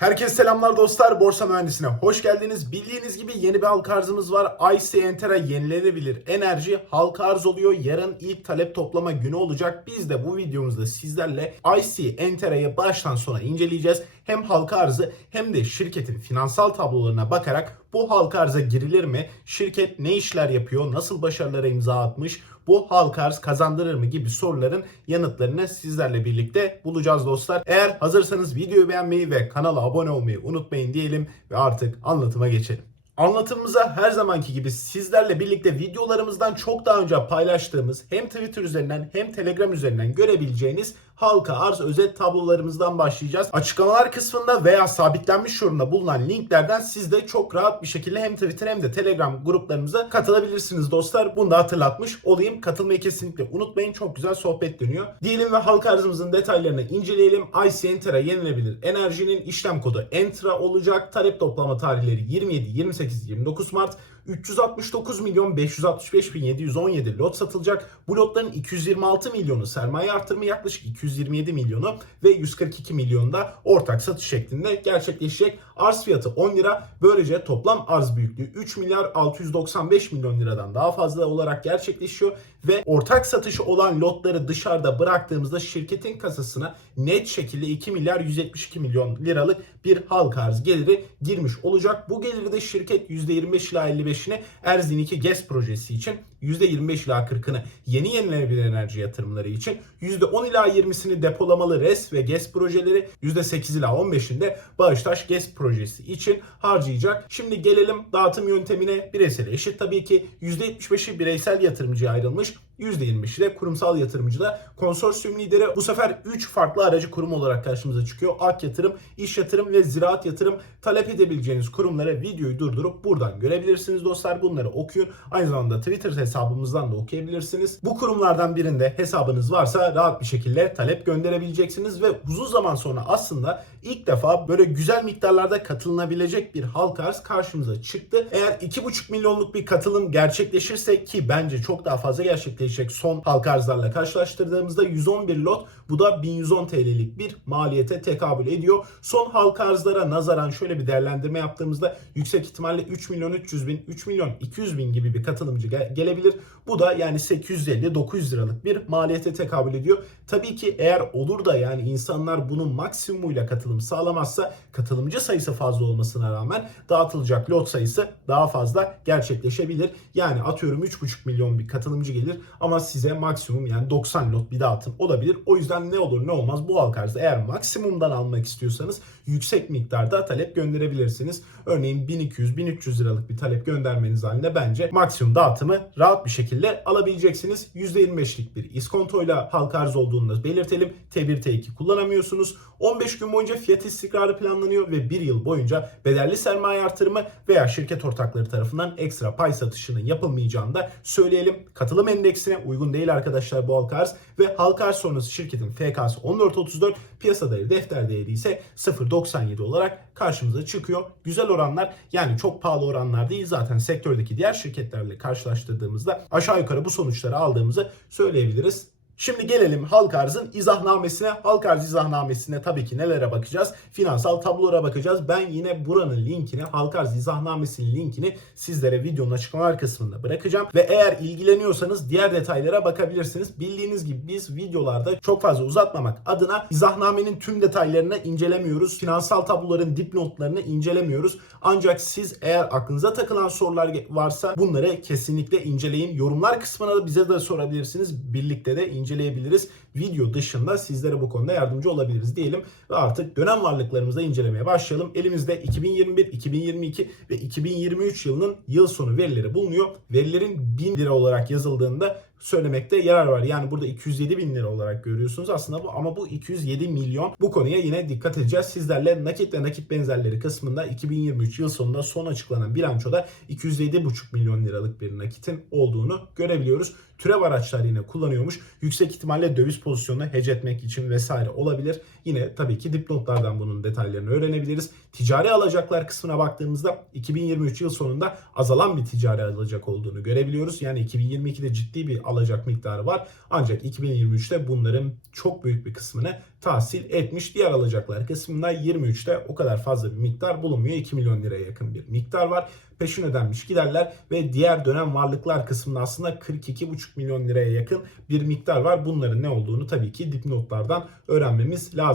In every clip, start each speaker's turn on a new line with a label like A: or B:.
A: Herkese selamlar dostlar. Borsa Mühendisine hoş geldiniz. Bildiğiniz gibi yeni bir halka arzımız var. IC Entera yenilenebilir enerji halka arz oluyor. Yarın ilk talep toplama günü olacak. Biz de bu videomuzda sizlerle IC Entera'yı baştan sona inceleyeceğiz. Hem halka arzı hem de şirketin finansal tablolarına bakarak bu halka arza girilir mi? Şirket ne işler yapıyor? Nasıl başarılara imza atmış? Bu halka arz kazandırır mı gibi soruların yanıtlarını sizlerle birlikte bulacağız dostlar. Eğer hazırsanız videoyu beğenmeyi ve kanala abone olmayı unutmayın diyelim ve artık anlatıma geçelim. Anlatımımıza her zamanki gibi sizlerle birlikte videolarımızdan çok daha önce paylaştığımız hem Twitter üzerinden hem Telegram üzerinden görebileceğiniz halka arz özet tablolarımızdan başlayacağız. Açıklamalar kısmında veya sabitlenmiş yorumda bulunan linklerden siz de çok rahat bir şekilde hem Twitter hem de Telegram gruplarımıza katılabilirsiniz dostlar. Bunu da hatırlatmış olayım. Katılmayı kesinlikle unutmayın. Çok güzel sohbet dönüyor. Diyelim ve halka arzımızın detaylarını inceleyelim. IC Enter'a yenilebilir enerjinin işlem kodu Entra olacak. Talep toplama tarihleri 27, 28, 29 Mart. 369 milyon 565 bin 717 lot satılacak. Bu lotların 226 milyonu sermaye artırımı yaklaşık 227 milyonu ve 142 milyonda ortak satış şeklinde gerçekleşecek. Arz fiyatı 10 lira. Böylece toplam arz büyüklüğü 3 milyar 695 milyon liradan daha fazla olarak gerçekleşiyor ve ortak satışı olan lotları dışarıda bıraktığımızda şirketin kasasına net şekilde 2 milyar 172 milyon liralık bir halka arz geliri girmiş olacak. Bu geliri de şirket %25 ila 55'ini Erzin 2 GES projesi için %25 ila 40'ını yeni yenilenebilir enerji yatırımları için %10 ila 20'sini depolamalı RES ve GES projeleri %8 ila 15'inde Bağıştaş GES projesi için harcayacak. Şimdi gelelim dağıtım yöntemine bireysel eşit tabii ki %75'i bireysel yatırımcıya ayrılmış. %25'i de kurumsal yatırımcıda konsorsiyum lideri bu sefer 3 farklı aracı kurum olarak karşımıza çıkıyor. Ak yatırım, iş yatırım ve ziraat yatırım talep edebileceğiniz kurumlara videoyu durdurup buradan görebilirsiniz dostlar. Bunları okuyun. Aynı zamanda Twitter hesabımızdan da okuyabilirsiniz. Bu kurumlardan birinde hesabınız varsa rahat bir şekilde talep gönderebileceksiniz ve uzun zaman sonra aslında ilk defa böyle güzel miktarlarda katılınabilecek bir halka arz karşımıza çıktı. Eğer 2,5 milyonluk bir katılım gerçekleşirse ki bence çok daha fazla gerçekleşecek son halka arzlarla karşılaştırdığımızda 111 lot bu da 1110 TL'lik bir maliyete tekabül ediyor. Son halka arzlara nazaran şöyle bir değerlendirme yaptığımızda yüksek ihtimalle 3 milyon 300 bin, 3 milyon 200 bin gibi bir katılımcı ge- gelebilir. Bu da yani 850-900 liralık bir maliyete tekabül ediyor. Tabii ki eğer olur da yani insanlar bunun maksimumuyla katılım sağlamazsa katılımcı sayısı fazla olmasına rağmen dağıtılacak lot sayısı daha fazla gerçekleşebilir. Yani atıyorum 3,5 milyon bir katılımcı gelir ama size maksimum yani 90 lot bir dağıtım olabilir. O yüzden ne olur ne olmaz bu halka arzı eğer maksimumdan almak istiyorsanız yüksek miktarda talep gönderebilirsiniz. Örneğin 1200-1300 liralık bir talep göndermeniz halinde bence maksimum dağıtımı rahat bir şekilde alabileceksiniz. %25'lik bir iskontoyla halka arz olduğunu belirtelim. T1 T2 kullanamıyorsunuz. 15 gün boyunca fiyat istikrarı planlanıyor ve 1 yıl boyunca bedelli sermaye artırımı veya şirket ortakları tarafından ekstra pay satışının yapılmayacağını da söyleyelim. Katılım endeksine uygun değil arkadaşlar bu halka arz ve halka arz sonrası şirketin FK'sı 14.34 piyasa değeri defter değeri ise 0.97 olarak karşımıza çıkıyor. Güzel oranlar yani çok pahalı oranlar değil zaten sektördeki diğer şirketlerle karşılaştırdığımızda aşağı yukarı bu sonuçları aldığımızı söyleyebiliriz. Şimdi gelelim halk arzın izahnamesine. Halk arz izahnamesine tabii ki nelere bakacağız? Finansal tablolara bakacağız. Ben yine buranın linkini, halk arz izahnamesinin linkini sizlere videonun açıklamalar kısmında bırakacağım. Ve eğer ilgileniyorsanız diğer detaylara bakabilirsiniz. Bildiğiniz gibi biz videolarda çok fazla uzatmamak adına izahnamenin tüm detaylarını incelemiyoruz. Finansal tabloların dipnotlarını incelemiyoruz. Ancak siz eğer aklınıza takılan sorular varsa bunları kesinlikle inceleyin. Yorumlar kısmına da bize de sorabilirsiniz. Birlikte de inceleyebiliriz video dışında sizlere bu konuda yardımcı olabiliriz diyelim ve artık dönem varlıklarımızı incelemeye başlayalım. Elimizde 2021, 2022 ve 2023 yılının yıl sonu verileri bulunuyor. Verilerin 1000 lira olarak yazıldığında söylemekte yarar var. Yani burada 207 bin lira olarak görüyorsunuz aslında bu ama bu 207 milyon. Bu konuya yine dikkat edeceğiz. Sizlerle nakit ve nakit benzerleri kısmında 2023 yıl sonunda son açıklanan bilançoda 207,5 milyon liralık bir nakitin olduğunu görebiliyoruz. Türev araçlar yine kullanıyormuş. Yüksek ihtimalle döviz pozisyonunu hedge etmek için vesaire olabilir. Yine tabii ki dipnotlardan bunun detaylarını öğrenebiliriz. Ticari alacaklar kısmına baktığımızda 2023 yıl sonunda azalan bir ticari alacak olduğunu görebiliyoruz. Yani 2022'de ciddi bir alacak miktarı var. Ancak 2023'te bunların çok büyük bir kısmını tahsil etmiş. Diğer alacaklar kısmında 23'te o kadar fazla bir miktar bulunmuyor. 2 milyon liraya yakın bir miktar var. Peşin ödenmiş giderler ve diğer dönem varlıklar kısmında aslında 42,5 milyon liraya yakın bir miktar var. Bunların ne olduğunu tabii ki dipnotlardan öğrenmemiz lazım.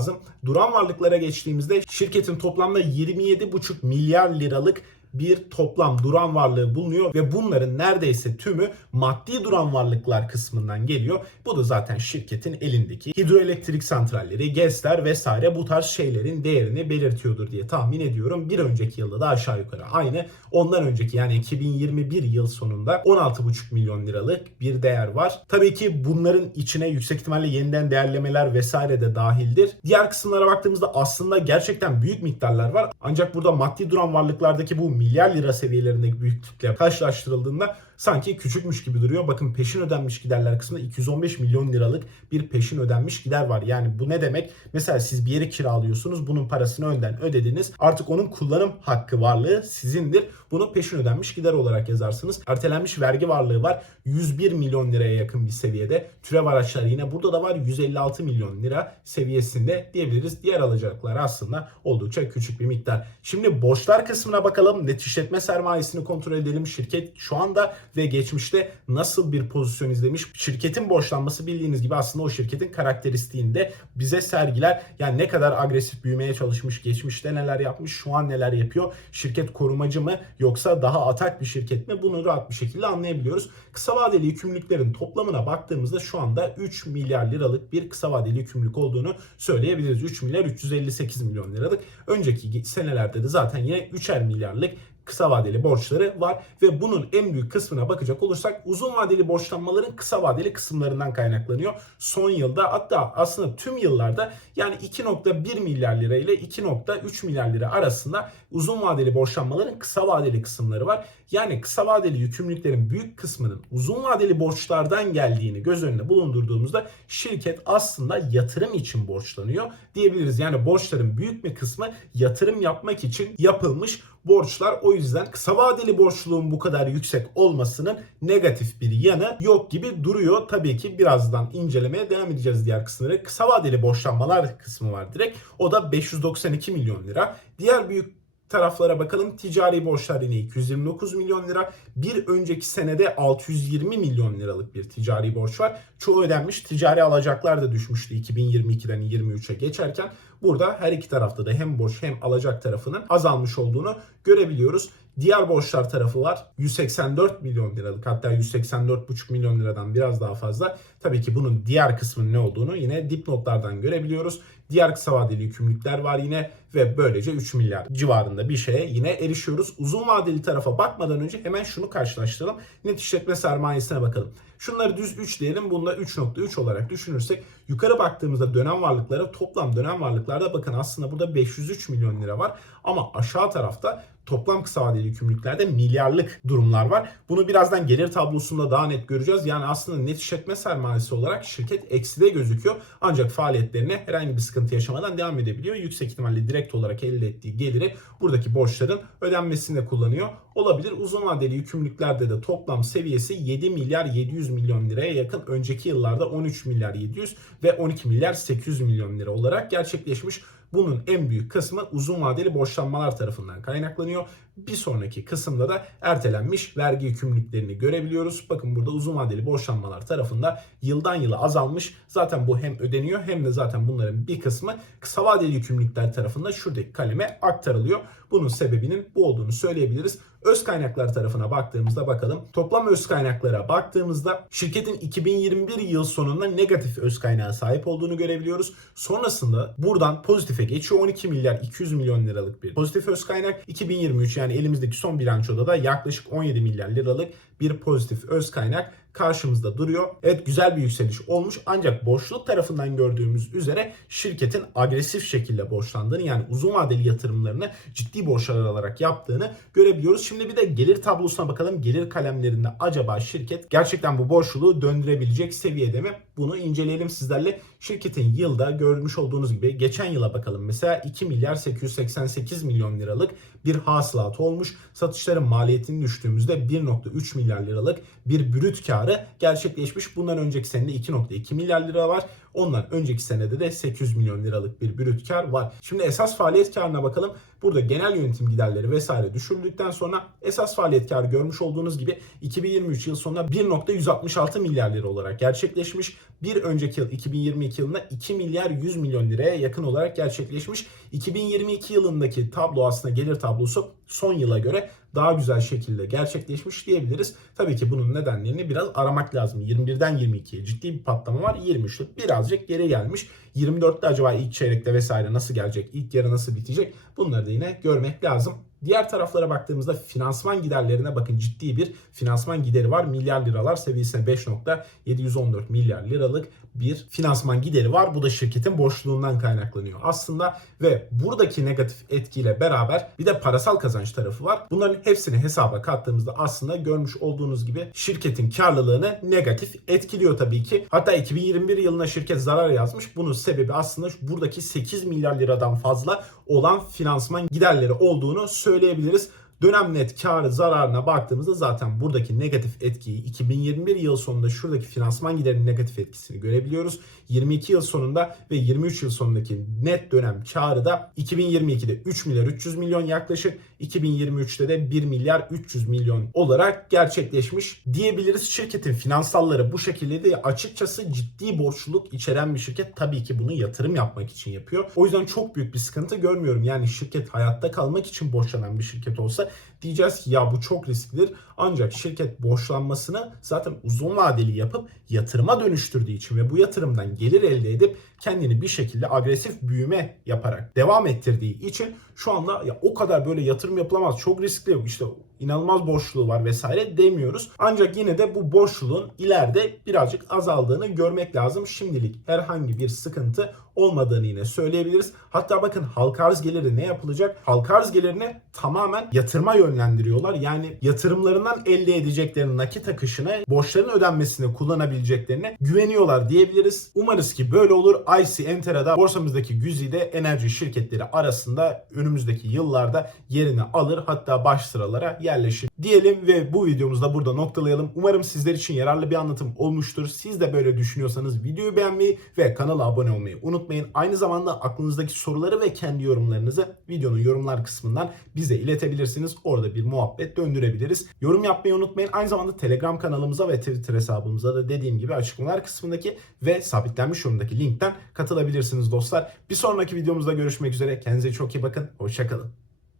A: Duran varlıklara geçtiğimizde şirketin toplamda 27,5 milyar liralık bir toplam duran varlığı bulunuyor ve bunların neredeyse tümü maddi duran varlıklar kısmından geliyor. Bu da zaten şirketin elindeki hidroelektrik santralleri, GES'ler vesaire bu tarz şeylerin değerini belirtiyordur diye tahmin ediyorum. Bir önceki yılda da aşağı yukarı aynı. Ondan önceki yani 2021 yıl sonunda 16,5 milyon liralık bir değer var. Tabii ki bunların içine yüksek ihtimalle yeniden değerlemeler vesaire de dahildir. Diğer kısımlara baktığımızda aslında gerçekten büyük miktarlar var. Ancak burada maddi duran varlıklardaki bu milyar lira seviyelerindeki büyüklükle karşılaştırıldığında sanki küçükmüş gibi duruyor. Bakın peşin ödenmiş giderler kısmında 215 milyon liralık bir peşin ödenmiş gider var. Yani bu ne demek? Mesela siz bir yeri kiralıyorsunuz. Bunun parasını önden ödediniz. Artık onun kullanım hakkı varlığı sizindir. Bunu peşin ödenmiş gider olarak yazarsınız. Ertelenmiş vergi varlığı var. 101 milyon liraya yakın bir seviyede. Türev araçlar yine burada da var. 156 milyon lira seviyesinde diyebiliriz. Diğer alacaklar aslında oldukça küçük bir miktar. Şimdi borçlar kısmına bakalım. Net işletme sermayesini kontrol edelim. Şirket şu anda ve geçmişte nasıl bir pozisyon izlemiş? Şirketin borçlanması bildiğiniz gibi aslında o şirketin karakteristiğinde bize sergiler. Yani ne kadar agresif büyümeye çalışmış, geçmişte neler yapmış, şu an neler yapıyor? Şirket korumacı mı yoksa daha atak bir şirket mi? Bunu rahat bir şekilde anlayabiliyoruz. Kısa vadeli yükümlülüklerin toplamına baktığımızda şu anda 3 milyar liralık bir kısa vadeli yükümlülük olduğunu söyleyebiliriz. 3 milyar 358 milyon liralık. Önceki senelerde de zaten yine 3'er milyarlık kısa vadeli borçları var ve bunun en büyük kısmına bakacak olursak uzun vadeli borçlanmaların kısa vadeli kısımlarından kaynaklanıyor. Son yılda hatta aslında tüm yıllarda yani 2.1 milyar lira ile 2.3 milyar lira arasında uzun vadeli borçlanmaların kısa vadeli kısımları var. Yani kısa vadeli yükümlülüklerin büyük kısmının uzun vadeli borçlardan geldiğini göz önünde bulundurduğumuzda şirket aslında yatırım için borçlanıyor diyebiliriz. Yani borçların büyük bir kısmı yatırım yapmak için yapılmış borçlar. O yüzden kısa vadeli borçluluğun bu kadar yüksek olmasının negatif bir yanı yok gibi duruyor. Tabii ki birazdan incelemeye devam edeceğiz diğer kısımları. Kısa vadeli borçlanmalar kısmı var direkt. O da 592 milyon lira. Diğer büyük taraflara bakalım. Ticari borçlar yine 229 milyon lira. Bir önceki senede 620 milyon liralık bir ticari borç var. Çoğu ödenmiş. Ticari alacaklar da düşmüştü 2022'den 23'e geçerken. Burada her iki tarafta da hem borç hem alacak tarafının azalmış olduğunu görebiliyoruz. Diğer borçlar tarafı var. 184 milyon liralık hatta 184,5 milyon liradan biraz daha fazla. Tabii ki bunun diğer kısmının ne olduğunu yine dipnotlardan görebiliyoruz. Diğer kısa vadeli yükümlülükler var yine ve böylece 3 milyar civarında bir şeye yine erişiyoruz. Uzun vadeli tarafa bakmadan önce hemen şunu karşılaştıralım. Net işletme sermayesine bakalım. Şunları düz 3 diyelim. Bunda 3.3 olarak düşünürsek yukarı baktığımızda dönem varlıkları toplam dönem varlıklarda bakın aslında burada 503 milyon lira var. Ama aşağı tarafta toplam kısa vadeli yükümlülüklerde milyarlık durumlar var. Bunu birazdan gelir tablosunda daha net göreceğiz. Yani aslında net işletme sermayesi olarak şirket ekside gözüküyor. Ancak faaliyetlerine herhangi bir sıkıntı yaşamadan devam edebiliyor. Yüksek ihtimalle direkt olarak elde ettiği geliri buradaki borçların ödenmesinde kullanıyor. Olabilir. Uzun vadeli yükümlülüklerde de toplam seviyesi 7 milyar 700 milyon liraya yakın. Önceki yıllarda 13 milyar 700 ve 12 milyar 800 milyon lira olarak gerçekleşmiş. Bunun en büyük kısmı uzun vadeli borçlanmalar tarafından kaynaklanıyor. Bir sonraki kısımda da ertelenmiş vergi yükümlülüklerini görebiliyoruz. Bakın burada uzun vadeli borçlanmalar tarafında yıldan yıla azalmış. Zaten bu hem ödeniyor hem de zaten bunların bir kısmı kısa vadeli yükümlülükler tarafında şuradaki kaleme aktarılıyor. Bunun sebebinin bu olduğunu söyleyebiliriz. Öz kaynaklar tarafına baktığımızda bakalım. Toplam öz kaynaklara baktığımızda şirketin 2021 yıl sonunda negatif öz kaynağa sahip olduğunu görebiliyoruz. Sonrasında buradan pozitife geçiyor. 12 milyar 200 milyon liralık bir pozitif öz kaynak. 2023 yani elimizdeki son bilançoda da yaklaşık 17 milyar liralık bir pozitif öz kaynak karşımızda duruyor. Evet güzel bir yükseliş olmuş ancak borçluluk tarafından gördüğümüz üzere şirketin agresif şekilde borçlandığını yani uzun vadeli yatırımlarını ciddi borçlar alarak yaptığını görebiliyoruz. Şimdi bir de gelir tablosuna bakalım. Gelir kalemlerinde acaba şirket gerçekten bu borçluluğu döndürebilecek seviyede mi? Bunu inceleyelim sizlerle. Şirketin yılda görmüş olduğunuz gibi geçen yıla bakalım. Mesela 2 milyar 888 milyon liralık bir hasılat olmuş. Satışların maliyetini düştüğümüzde 1.3 milyar liralık bir brüt karı gerçekleşmiş. Bundan önceki senede 2.2 milyar lira var. Ondan önceki senede de 800 milyon liralık bir brüt kar var. Şimdi esas faaliyet karına bakalım. Burada genel yönetim giderleri vesaire düşürüldükten sonra esas faaliyet karı görmüş olduğunuz gibi 2023 yıl sonunda 1.166 milyar lira olarak gerçekleşmiş. Bir önceki yıl 2022 yılında 2 milyar 100 milyon liraya yakın olarak gerçekleşmiş. 2022 yılındaki tablo aslında gelir tablosu son yıla göre daha güzel şekilde gerçekleşmiş diyebiliriz. Tabii ki bunun nedenlerini biraz aramak lazım. 21'den 22'ye ciddi bir patlama var. 23'te birazcık geri gelmiş. 24'te acaba ilk çeyrekte vesaire nasıl gelecek? İlk yarı nasıl bitecek? Bunları da yine görmek lazım. Diğer taraflara baktığımızda finansman giderlerine bakın ciddi bir finansman gideri var. Milyar liralar seviyesine 5.714 milyar liralık bir finansman gideri var. Bu da şirketin borçluluğundan kaynaklanıyor aslında ve buradaki negatif etkiyle beraber bir de parasal kazanç tarafı var. Bunların hepsini hesaba kattığımızda aslında görmüş olduğunuz gibi şirketin karlılığını negatif etkiliyor tabii ki. Hatta 2021 yılına şirket zarar yazmış. Bunun sebebi aslında buradaki 8 milyar liradan fazla olan finansman giderleri olduğunu söyleyebiliriz. Dönem net karı zararına baktığımızda zaten buradaki negatif etkiyi 2021 yıl sonunda şuradaki finansman giderinin negatif etkisini görebiliyoruz. 22 yıl sonunda ve 23 yıl sonundaki net dönem karı da 2022'de 3 milyar 300 milyon yaklaşık 2023'te de 1 milyar 300 milyon olarak gerçekleşmiş diyebiliriz. Şirketin finansalları bu şekilde de açıkçası ciddi borçluluk içeren bir şirket tabii ki bunu yatırım yapmak için yapıyor. O yüzden çok büyük bir sıkıntı görmüyorum. Yani şirket hayatta kalmak için borçlanan bir şirket olsa diyeceğiz ki ya bu çok risklidir. Ancak şirket borçlanmasını zaten uzun vadeli yapıp yatırıma dönüştürdüğü için ve bu yatırımdan gelir elde edip kendini bir şekilde agresif büyüme yaparak devam ettirdiği için şu anda ya o kadar böyle yatırım yapılamaz. Çok riskli işte inanılmaz borçluluğu var vesaire demiyoruz. Ancak yine de bu borçluluğun ileride birazcık azaldığını görmek lazım. Şimdilik herhangi bir sıkıntı olmadığını yine söyleyebiliriz. Hatta bakın halka arz geliri ne yapılacak? Halka arz gelirini tamamen yatırıma yönlendiriyorlar. Yani yatırımlarından elde edecekleri nakit akışını, borçların ödenmesini kullanabileceklerine güveniyorlar diyebiliriz. Umarız ki böyle olur. IC Entera'da borsamızdaki güzide enerji şirketleri arasında önümüzdeki yıllarda yerini alır. Hatta baş sıralara yerleşir diyelim ve bu videomuzda burada noktalayalım. Umarım sizler için yararlı bir anlatım olmuştur. Siz de böyle düşünüyorsanız videoyu beğenmeyi ve kanala abone olmayı unutmayın. Aynı zamanda aklınızdaki soruları ve kendi yorumlarınızı videonun yorumlar kısmından bize iletebilirsiniz. Orada bir muhabbet döndürebiliriz. Yorum yapmayı unutmayın. Aynı zamanda Telegram kanalımıza ve Twitter hesabımıza da dediğim gibi açıklamalar kısmındaki ve sabitlenmiş yorumdaki linkten katılabilirsiniz dostlar. Bir sonraki videomuzda görüşmek üzere. Kendinize çok iyi bakın. Hoşçakalın.